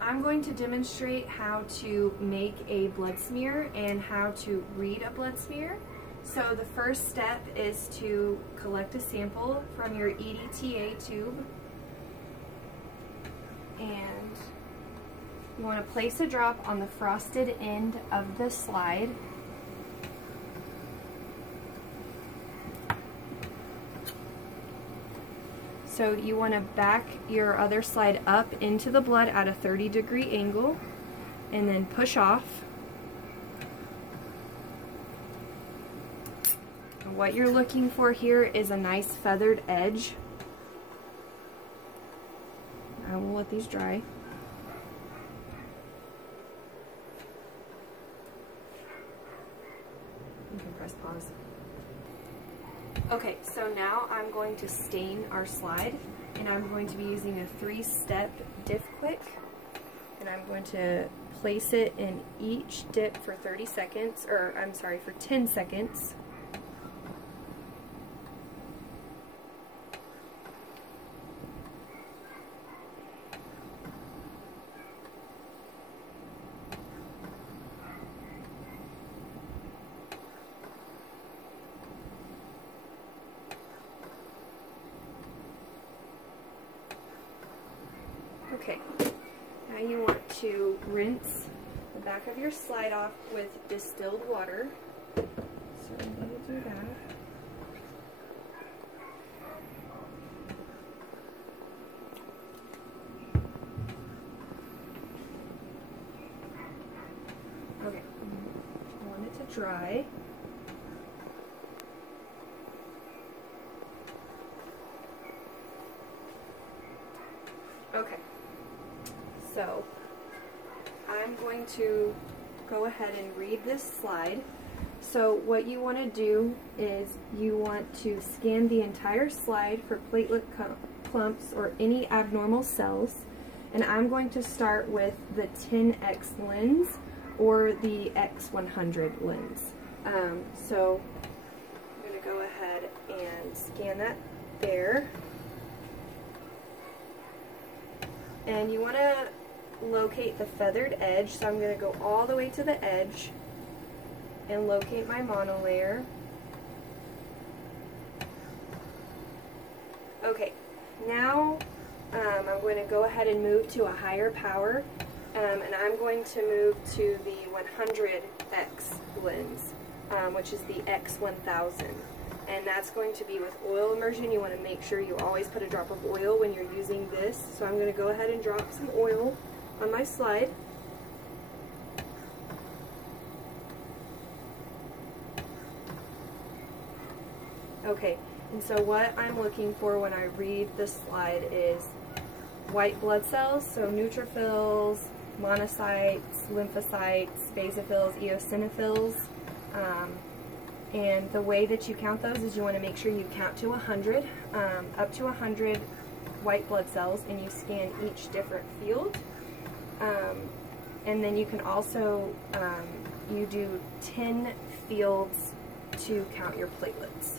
I'm going to demonstrate how to make a blood smear and how to read a blood smear. So the first step is to collect a sample from your EDTA tube, and you want to place a drop on the frosted end of the slide. So you want to back your other slide up into the blood at a 30-degree angle and then push off. And what you're looking for here is a nice feathered edge. I will let these dry. You can press pause. Okay, so now I'm going to stain our slide, and I'm going to be using a 3-step diff quick, and I'm going to place it in each dip for 30 seconds, or I'm sorry, for 10 seconds. Okay, now you want to rinse the back of your slide off with distilled water. So I'm going to do that. Okay, I want it to dry. Okay. So, I'm going to go ahead and read this slide. So what you want to do is you want to scan the entire slide for platelet clumps or any abnormal cells. And I'm going to start with the 10X lens or the X100 lens. So I'm going to go ahead and scan that there. And you want to locate the feathered edge, so I'm going to go all the way to the edge and locate my monolayer. Okay, now I'm going to go ahead and move to a higher power, and I'm going to move to the 100X lens, which is the X1000. And that's going to be with oil immersion. You want to make sure you always put a drop of oil when you're using this. So I'm going to go ahead and drop some oil on my slide. Okay, and so what I'm looking for when I read this slide is white blood cells, so neutrophils, monocytes, lymphocytes, basophils, eosinophils. And the way that you count those is you want to make sure you count to 100, up to 100 white blood cells, and you scan each different field. And then you can also, you do 10 fields to count your platelets.